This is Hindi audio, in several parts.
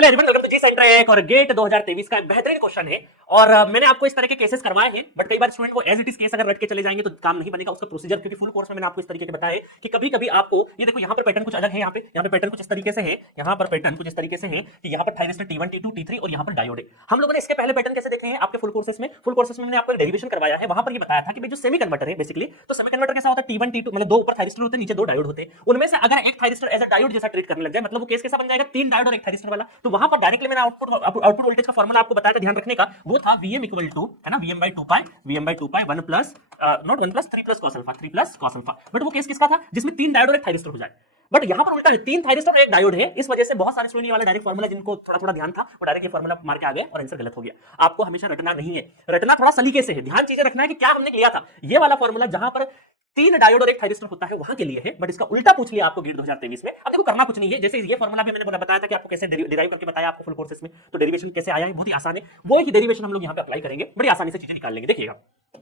Hello everyone, welcome to G centric और गेट 2023 का एक बेहतरीन क्वेश्चन है। और मैंने आपको इस तरह के केसेस करवाए हैं, बट कई बार स्टूडेंट को एज इट इज केस अगर रट के चले जाएंगे तो काम नहीं बनेगा उसका प्रोसीजर, क्योंकि फुल कोर्स में मैंने आपको इस तरीके के बताया है कि कभी कभी आपको ये देखो यहाँ पर पैटर्न कुछ अलग है, यहाँ पे पैटर्न कुछ इस तरीके से है, यहाँ पर पैटर्न कुछ इस तरीके से है कि यहाँ पर थायरिस्टर T1 T2 T3 और यहाँ पर डायोड है। हम लोगों ने इसके पहले पैटर्न कैसे देखे हैं आपके फुल कोर्सेस में मैंने आपको डेरिवेशन करवाया है, वहां पर ये बताया था कि जो सेमी कन्वर्टर है बेसिकली, तो सेमी कन्वर्टर कैसा होता है T1 T2 मतलब दो ऊपर थायरिस्टर होते हैं, नीचे दो डायोड होते हैं। उनमें से अगर एक थायरिस्टर एज अ डायोड जैसा ट्रीट करने लग जाए, मतलब वो केस कैसा बन जाएगा, तीन डायोड और एक थायरिस्टर वाला। तो वहां पर डायरेक्टली मैंने आउटपुट वोल्टेज का फार्मूला आपको बताया था, ध्यान रखने का, वो था Vm इक्वल टू है ना Vm/2 1 plus not 1 plus 3 plus cos alpha. But वो केस किसका था जिसमें तीन डायोड और एक थायरिस्टर हो जाए। बट यहां पर उल्टा है, तीन थायरिस्टर और एक डायोड है, इस वजह से बहुत सारे स्टूडेंट ये वाला डायरेक्ट फार्मूला जिनको थोड़ा ध्यान था वो डायरेक्ट ये फार्मूला मार के आ गए और आंसर गलत हो गया। आपको हमेशा रटना नहीं है, रटना थोड़ा सलीके से है, ध्यान चीजें रखना है कि क्या हमने लिया था। ये वाला फार्मूला जहां पर तीन डायोड और एक थायरिस्टर होता है वहां के लिए है, बट इसका उल्टा पूछ लिया आपको गेट 2023 में। अब देखो करना कुछ नहीं है, जैसे ये फार्मूला भी मैंने बताया था कि आपको कैसे डिराइव करके बताया आपको फुल कोर्सेस में, तो डेरिवेशन कैसे आया है बहुत ही आसान है, वो ही डेरिवेशन हम लोग यहाँ पे अप्लाई करेंगे, बड़ी आसानी से चीजें निकाल लेंगे। देखिएगा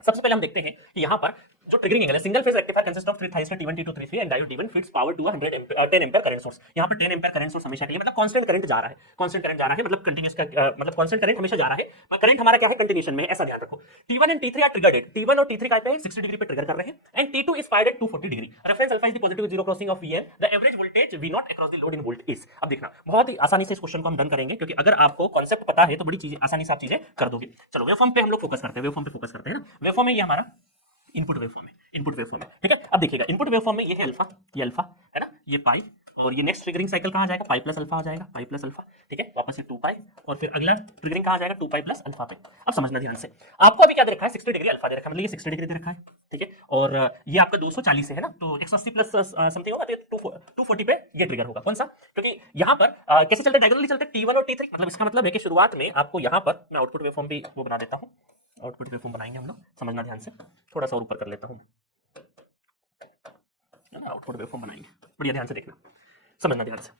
सबसे पहले हम देखते हैं कि यहाँ पर जो ट्रिगरिंग एंगल है, single phase rectifier consist of 3 thyristor T1 T2 T3 and diode D1 feeds power to 10 ampere current source. यहाँ पर 10 एम्पीयर करंट सोर्स हमेशा के लिए मतलब कांस्टेंट करंट जा रहा है, मतलब कंटीन्यूअस का मतलब कांस्टेंट करंट हमेशा जा रहा है, करंट हमारा क्या है कंटिन्यूएशन में है, ऐसा ध्यान रखो। T1 and T3 are triggered, T1 और T3 का पे 60 डिग्री पे ट्रिगर कर रहे हैं and T2 is fired eight 240 degree. Reference alpha is the positive zero crossing of Vn, the average voltage V0 across the load in volt is. अब देखना बहुत ही आसानी से इस क्वेश्चन को हम डन करेंगे, क्योंकि अगर आपको कांसेप्ट पता है तो बड़ी चीजें आसानी से आप चीजें कर दोगे। चलो वेवफॉर्म पे हम लोग फोकस करते हैं, वेवफॉर्म पे फोकस करते हैं ना। वेवफॉर्म में ये हमारा इनपुट वेवफॉर्म है, ठीक है। अब देखिएगा इनपुट वेवफॉर्म में ये अल्फा है ना, ये पाई, और ये नेक्स्ट ट्रिगरिंग साइकिल कहां जाएगा, पाई प्लस अल्फा आ जाएगा, पाई प्लस अल्फा, ठीक है। वापस से 2 पाई और फिर अगला ट्रिगरिंग कहां जाएगा, 2 पाई प्लस अल्फा पे। अब समझना ध्यान से, आपको अभी क्या दे रखा है, 60 डिग्री अल्फा दे रखा है, मतलब ये 60 डिग्री दे रखा है, ठीक है। और ये आपका 240 है ना, तो 180 प्लस समथिंग होगा, तो 240 पे ये ट्रिगर होगा। कौन सा, क्योंकि यहां पर कैसे चलते डायगोनली चलते T1 और T3, मतलब इसका मतलब है कि शुरुआत में आपको यहां पर मैं आउटपुट वेवफॉर्म भी वो बना देता हूं, आउटपुट वेवफॉर्म बनाएंगे हम लोग, समझना ध्यान से, थोड़ा सा और ऊपर कर लेता हूं, आउटपुट वेवफॉर्म बनाएंगे, बढ़िया ध्यान से देखना, समझना ध्यान से।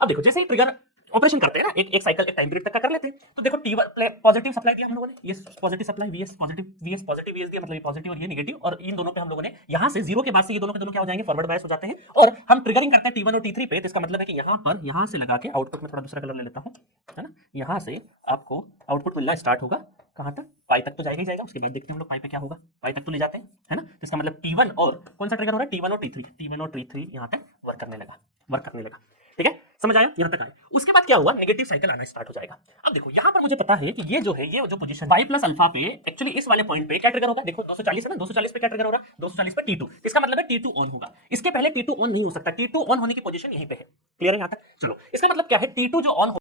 अब देखो जैसे ही ट्रिगर ऑपरेशन करते हैं ना, एक साइकिल एक टाइम पीरियड तक का कर लेते हैं, तो देखो T1 पॉजिटिव सप्लाई दिया हम लोगों ने, ये positive supply VS positive VS दिया, मतलब ये पॉजिटिव और ये नेगेटिव, और इन दोनों पे हम लोगों ने यहां से जीरो के बाद से ये दोनों के दोनों क्या हो जाएंगे, फॉरवर्ड बायस हो जाते हैं। और हम ट्रिगरिंग करते हैं T1 और T3 पे, तो इसका मतलब है कि यहां पर यहां से लगा के आउटपुट में थोड़ा दूसरा कलर ले लेता हूं, है ना, यहां से आपको आउटपुट मिलना स्टार्ट होगा, कहां तक, पाई तक तो जाएगा ही जाएगा, उसके बाद देखते हैं हम लोग पाई पे क्या होगा, पाई तक तो ले जाते हैं, है ना। तो इसका मतलब T1 और कौन सा ट्रिगर हो रहा है, T1 और T3 यहां तक वर्क करने लगा, ठीक है, समझ आया, यहां तक आया। उसके बाद क्या हुआ, नेगेटिव साइकिल आना स्टार्ट हो जाएगा। अब देखो यहां पर मुझे पता है कि ये जो पोजीशन पाई प्लस अल्फा पे एक्चुअली इस वाले पॉइंट पे क्या ट्रिगर होगा, देखो 240 है ना, 240 पे क्या ट्रिगर हो रहा है, 240 पे T2, इसका मतलब है T2 ऑन होगा, इसके पहले T2 ऑन नहीं हो सकता, T2 ऑन होने की पोजीशन यहीं पे है, क्लियर है यहां तक। चलो इसका मतलब क्या है, T2 जो ऑन